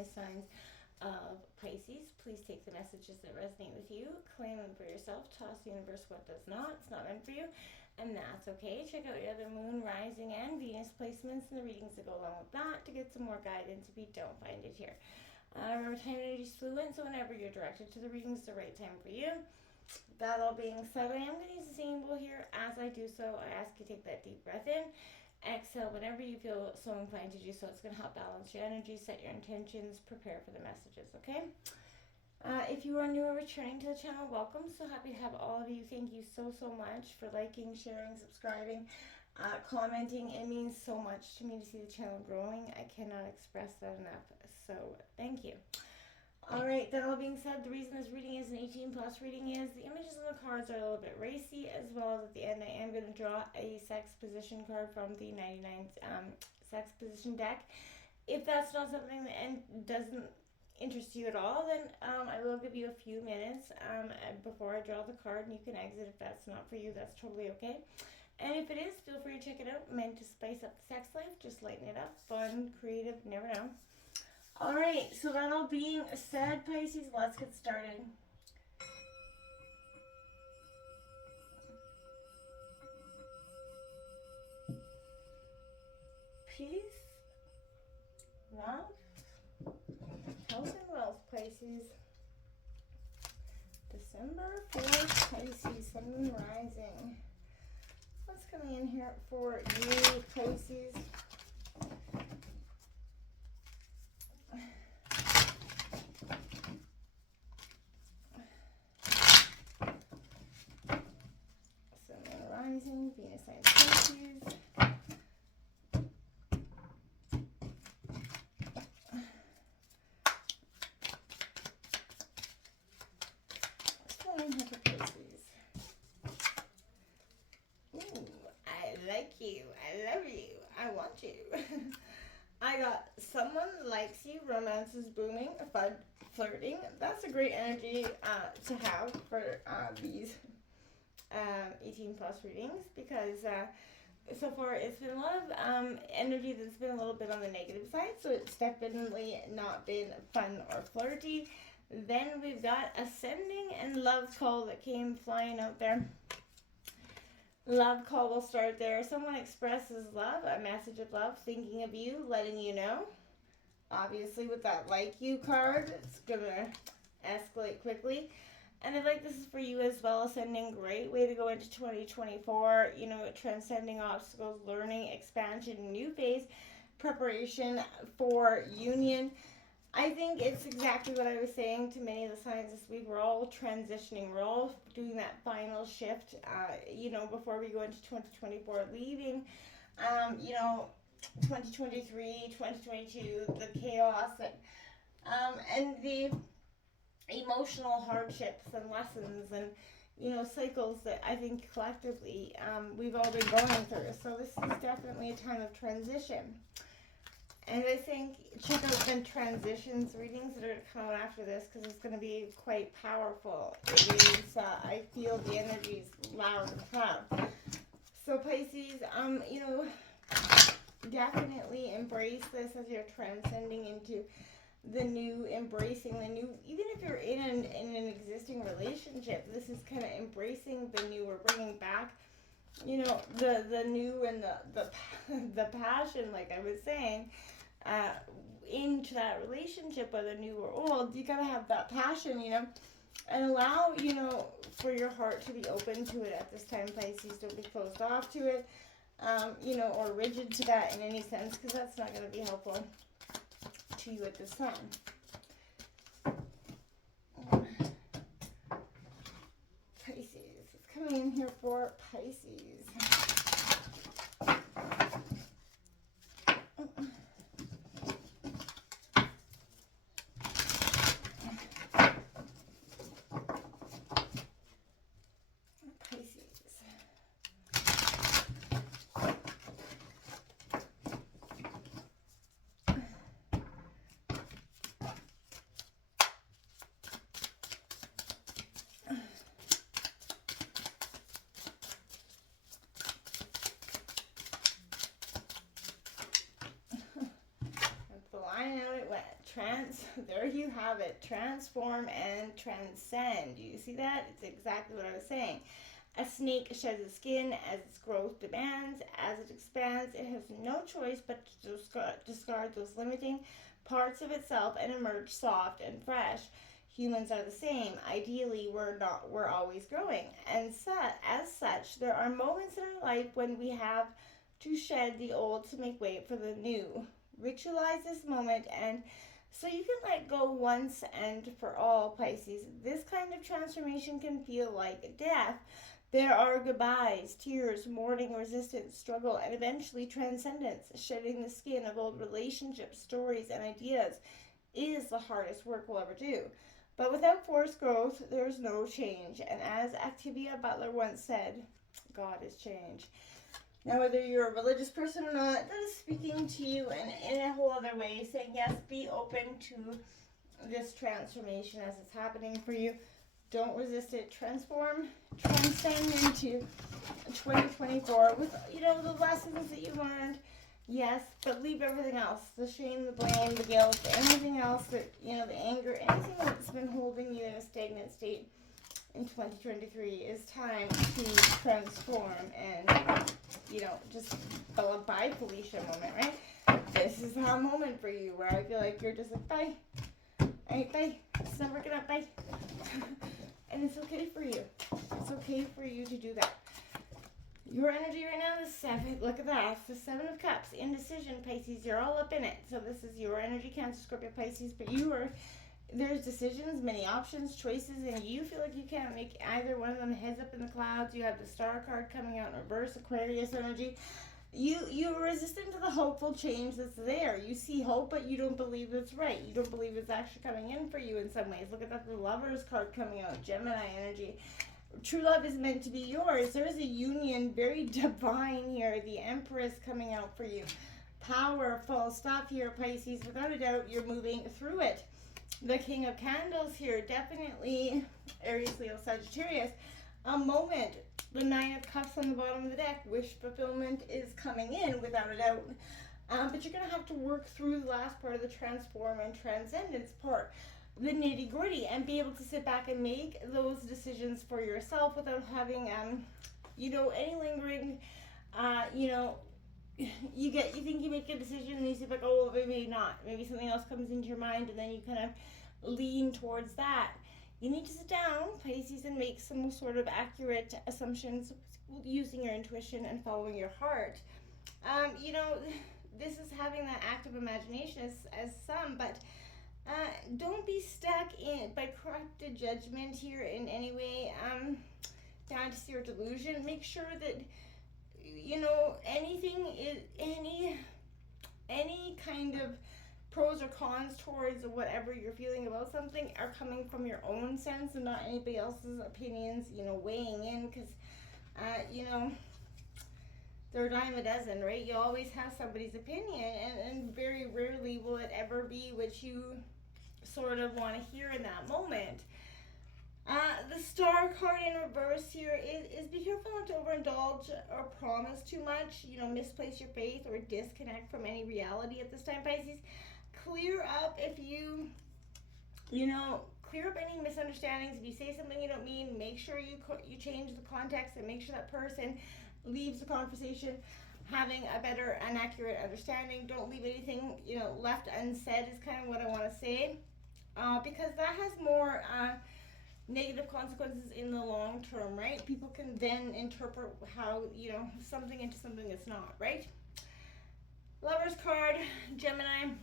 Venus signs of Pisces. Please take the messages that resonate with you, claim them for yourself, toss the universe what does not. It's not meant for you, and that's okay. Check out your other moon, rising, and Venus placements and the readings that go along with that to get some more guidance if you don't find it here. Remember, time energy is fluid, so whenever you're directed to the reading, it's the right time for you. That all being said, I am going to use the same symbol here. As I do so, I ask you to take that deep breath in. Exhale whenever you feel so inclined to do so. It's going to help balance your energy, set your intentions, prepare for the messages, okay? If you are new or returning to the channel, welcome. So happy to have all of you. Thank you so much for liking, sharing, subscribing, commenting. It means so much to me to see the channel growing. I cannot express that enough. So thank you. All right, that all being said, the reason this reading is an 18 plus reading is the images on the cards are a little bit racy, as well as at the end I am going to draw a sex position card from the 99 sex position deck. If that's not something that doesn't interest you at all, then I will give you a few minutes before I draw the card, and you can exit if that's not for you. That's totally okay. And if it is, feel free to check it out. Meant to spice up the sex life, just lighten it up, fun, creative, never know. All right, so that all being said, Pisces, let's get started. Peace, love, health and wealth, Pisces. December 4th, Pisces, Sun and Rising. What's coming in here for you, Pisces? Rising, Venus sign Pisces. What's going on here for Pisces? Ooh, I like you. I love you. I want you. I got someone likes you, romance is booming, fun, flirting. That's a great energy to have for these 18 plus readings, because so far it's been a lot of energy that's been a little bit on the negative side, so it's definitely not been fun or flirty. Then we've got ascending and love call that came flying out there. Love call will start there. Someone expresses love, a message of love, thinking of you, letting you know. Obviously with that like you card, it's gonna escalate quickly. And I like this is for you as well, ascending, great way to go into 2024, you know, transcending obstacles, learning, expansion, new phase, preparation for union. I think it's exactly what I was saying to many of the signs this week. We're all transitioning. We're all doing that final shift, you know, before we go into 2024, leaving, you know, 2023, 2022, the chaos and the emotional hardships and lessons and, you know, cycles that I think collectively we've all been going through. So this is definitely a time of transition. And I think check out the transitions readings that are to come out after this, because it's going to be quite powerful. It is, I feel the energy is loud and proud. So Pisces, you know, definitely embrace this as you're transcending into the new, embracing the new. Even if you're in an existing relationship, this is kind of embracing the new. We're bringing back, you know, the new and the passion, like I was saying, into that relationship, whether new or old. You gotta have that passion, you know, and allow, you know, for your heart to be open to it at this time, Pisces. Don't be closed off to it, you know, or rigid to that in any sense, because that's not going to be helpful to you at this time. Pisces. It's coming in here for Pisces. There you have it. Transform and transcend. You see that? It's exactly what I was saying. A snake sheds its skin as its growth demands. As it expands, it has no choice but to discard those limiting parts of itself and emerge soft and fresh. Humans are the same. Ideally, we're always growing. And as such, there are moments in our life when we have to shed the old to make way for the new. Ritualize this moment and so you can let go once and for all, Pisces. This kind of transformation can feel like death. There are goodbyes, tears, mourning, resistance, struggle, and eventually transcendence. Shedding the skin of old relationships, stories, and ideas is the hardest work we'll ever do. But without forced growth, there's no change. And as Octavia Butler once said, God is change. Now, whether you're a religious person or not, that is speaking to you in a whole other way, saying, yes, be open to this transformation as it's happening for you. Don't resist it. Transform, transcend into 2024 with, the lessons that you learned. Yes, but leave everything else. The shame, the blame, the guilt, anything else that, the anger, anything that's been holding you in a stagnant state in 2023 is time to transform and, just a bye Felicia moment, right? This is our moment for you where I feel like you're just like, bye. All right, bye. It's not working out, bye. And it's okay for you. It's okay for you to do that. Your energy right now is 7. Look at that. It's the 7 of Cups. Indecision, Pisces. You're all up in it. So this is your energy, Cancer, Scorpio, Pisces. But there's decisions, many options, choices, and you feel like you can't make either one of them. Heads up in the clouds. You have the Star card coming out in reverse, Aquarius energy. You're resistant to the hopeful change that's there. You see hope, but you don't believe it's right. You don't believe it's actually coming in for you in some ways. Look at that, the Lovers card coming out, Gemini energy. True love is meant to be yours. There is a union, very divine here. The Empress coming out for you. Powerful stuff here, Pisces. Without a doubt, you're moving through it. The King of Candles here, definitely Aries, Leo, Sagittarius. A moment. The 9 of Cups on the bottom of the deck. Wish fulfillment is coming in, without a doubt. But you're going to have to work through the last part of the transform and transcendence part, the nitty gritty, and be able to sit back and make those decisions for yourself without having, any lingering, you think you make a decision and you say like, oh, maybe not. Maybe something else comes into your mind and then you kind of lean towards that. You need to sit down, Pisces, and make some sort of accurate assumptions using your intuition and following your heart. This is having that active imagination as some, but don't be stuck by corrupted judgment here in any way, down to your delusion. Make sure that, any kind of pros or cons towards whatever you're feeling about something are coming from your own sense and not anybody else's opinions, weighing in, because, they're a dime a dozen, right? You always have somebody's opinion, and very rarely will it ever be what you sort of want to hear in that moment. The Star card in reverse here is be careful not to overindulge or promise too much, misplace your faith or disconnect from any reality at this time, Pisces. Clear up clear up any misunderstandings. If you say something you don't mean, make sure you change the context and make sure that person leaves the conversation having a better and accurate understanding. Don't leave anything, left unsaid is kind of what I want to say, because that has more negative consequences in the long term, right? People can then interpret how, something into something that's not, right? Lovers card, Gemini.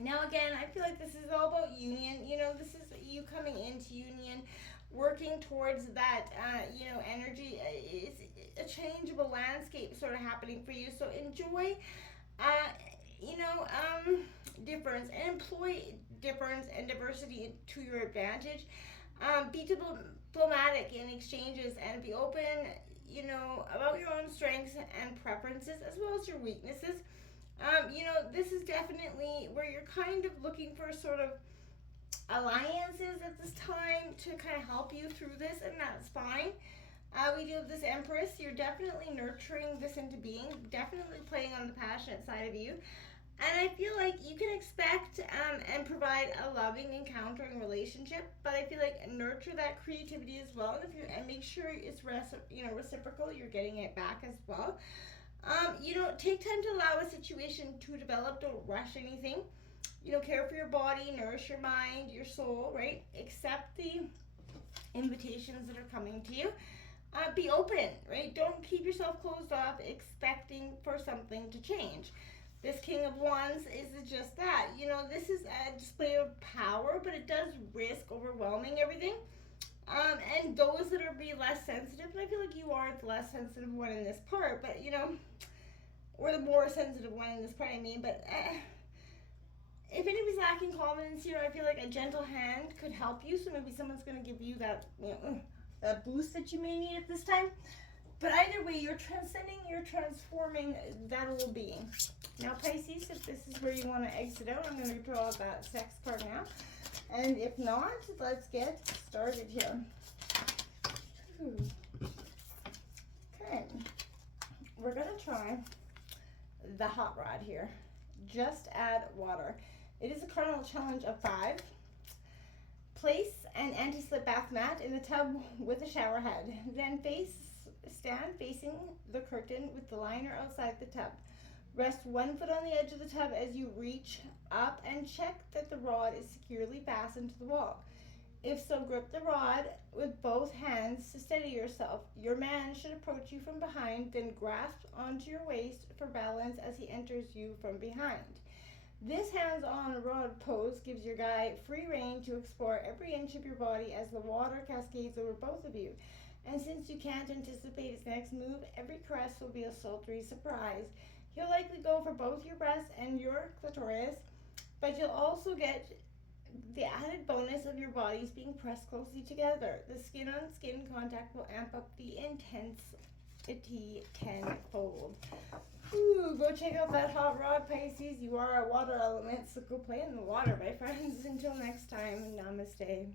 Now again, I feel like this is all about union. This is you coming into union, working towards that, energy. It's a changeable landscape sort of happening for you. So enjoy, difference, and employ difference and diversity to your advantage. Be diplomatic in exchanges and be open, about your own strengths and preferences as well as your weaknesses. This is definitely where you're kind of looking for sort of alliances at this time to kind of help you through this, and that's fine. We do have this Empress. You're definitely nurturing this into being, definitely playing on the passionate side of you. And I feel like you can expect and provide a loving, encountering relationship, but I feel like nurture that creativity as well, and make sure it's reciprocal. You're getting it back as well. Take time to allow a situation to develop. Don't rush anything. Care for your body, nourish your mind, your soul. Right? Accept the invitations that are coming to you. Be open. Right? Don't keep yourself closed off, expecting for something to change. This King of Wands is just that. This is a display of power, but it does risk overwhelming everything. And those that are be less sensitive, and I feel like you are the less sensitive one in this part, but or the more sensitive one in this part, I mean, but if anybody's lacking confidence here, I feel like a gentle hand could help you. So maybe someone's going to give you that, that boost that you may need at this time. But either way, you're transcending, you're transforming that little being. Now, Pisces, if this is where you want to exit out, I'm going to draw that sex card now. And if not, let's get started here. Okay. We're going to try the hot rod here. Just add water. It is a cardinal challenge of 5. Place an anti-slip bath mat in the tub with a shower head. Then stand facing the curtain with the liner outside the tub. Rest one foot on the edge of the tub as you reach up and check that the rod is securely fastened to the wall. If so, grip the rod with both hands to steady yourself. Your man should approach you from behind, then grasp onto your waist for balance as he enters you from behind. This hands-on rod pose gives your guy free rein to explore every inch of your body as the water cascades over both of you. And since you can't anticipate his next move, every caress will be a sultry surprise. He'll likely go for both your breasts and your clitoris, but you'll also get the added bonus of your bodies being pressed closely together. The skin-on-skin contact will amp up the intensity tenfold. Go check out that hot rod, Pisces. You are a water element, so go play in the water, my friends. Until next time, namaste.